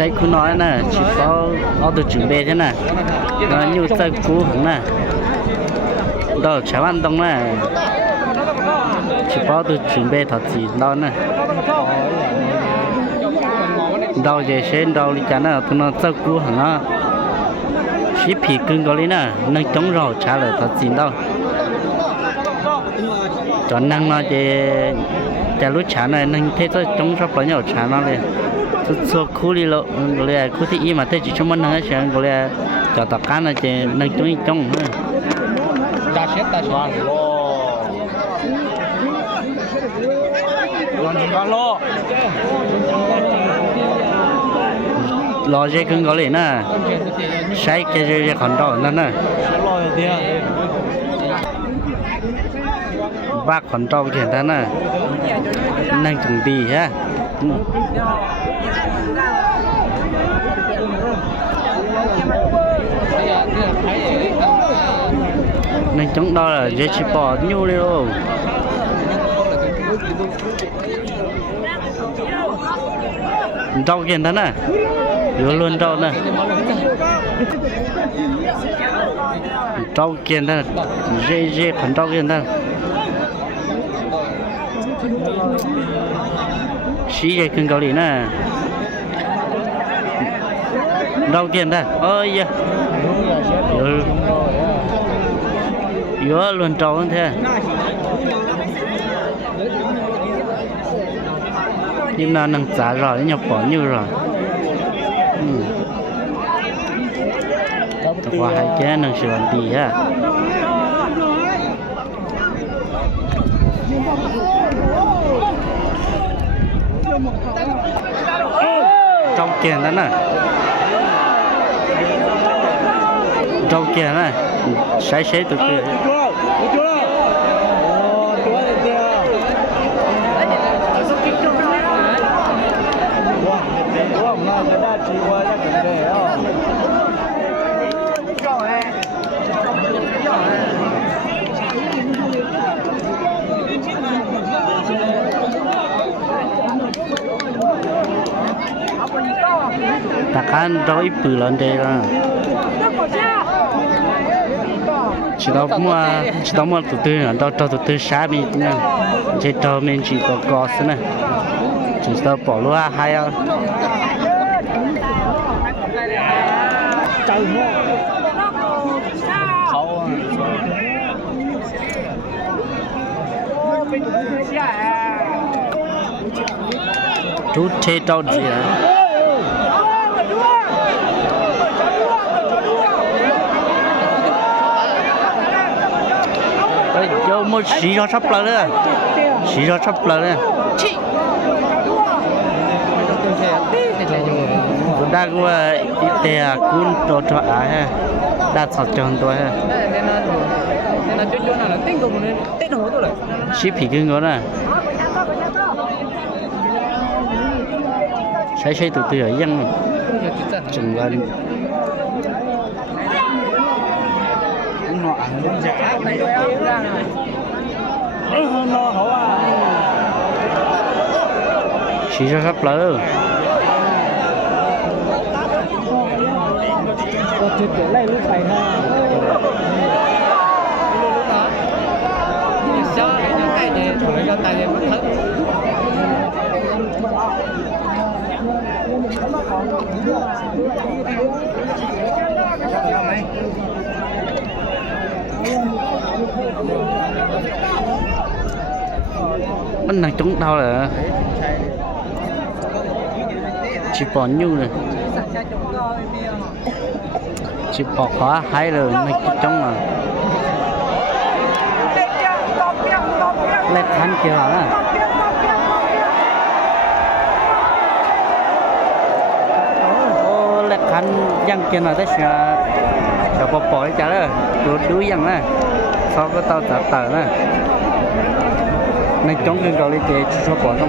Trái khu nói nè, chỉ có được chuẩn bị thế nè, nó như tay cú hẳn nè, đó chả ăn đông nè, chỉ có được chuẩn bị thật gì đó nè, đâu về xem đâu đi chả nè, tụi nó tay cú hẳn á, chỉ phì cưng cái này nè, nâng chống rồi trả lời thật gì đâu, chọn năng nó về chả lúc trả này nâng thế thôi chống sắp phải nhau trả nó liền. Số khu đi lộ, gọi là khu thị mà thế chỉ cho mình nữa sẽ gọi là cho tất cả là chỉ nâng chung chung nữa. Đã chết ta chọn. Lo dễ cưng gọi nè, sai cái gì còn đó nữa nè. Bác còn đó cái đó nè, nâng chung đi ha. Nên chúng đó là dễ chỉ bỏ nhu đi luôn. Rau kiền đó nè, vô luôn rau nè. Rau kiền đó, dễ phần rau kiền đó. Xí dây cưng Cali nè. Rau kiền đó, ôi da. Vô luôn trâu hơn thế. Nhưng mà nâng giá rồi nhập bỏ như rồi. Qua hai cái nâng sửa đi ha. Rau kiền đó nè. Rau kiền nè. Sai từ từ. Ta kan rau ít bự lên đây rồi. Chỉ đó mua từ từ đó từ từ sáng mình nha, chỉ cho mình chỉ có thế này, chỉ đó bỏ lúa hay à. Chút thế đâu gì à? Yo mua xí cho sắp lại đấy, xí cho sắp lại đấy. Đã qua ít tiền cũng đồ cho ai ha, đã sọt tròn tôi ha. Xí phì cưng đó nè, sai từ từ ở dân, chừng gần. Chỉ cho sắp lỡ. Mình đang trúng đâu là chỉ bỏ nhu này, chỉ bỏ khóa hay rồi mình trúng mà lẹt khăn kia hả? Ô lẹt khăn dân kia nào đấy là cho bỏ trả đó, đuổi dân nè, sau cái tao trả tờ nè. Nên chống cưng Cali thì cho bỏ trong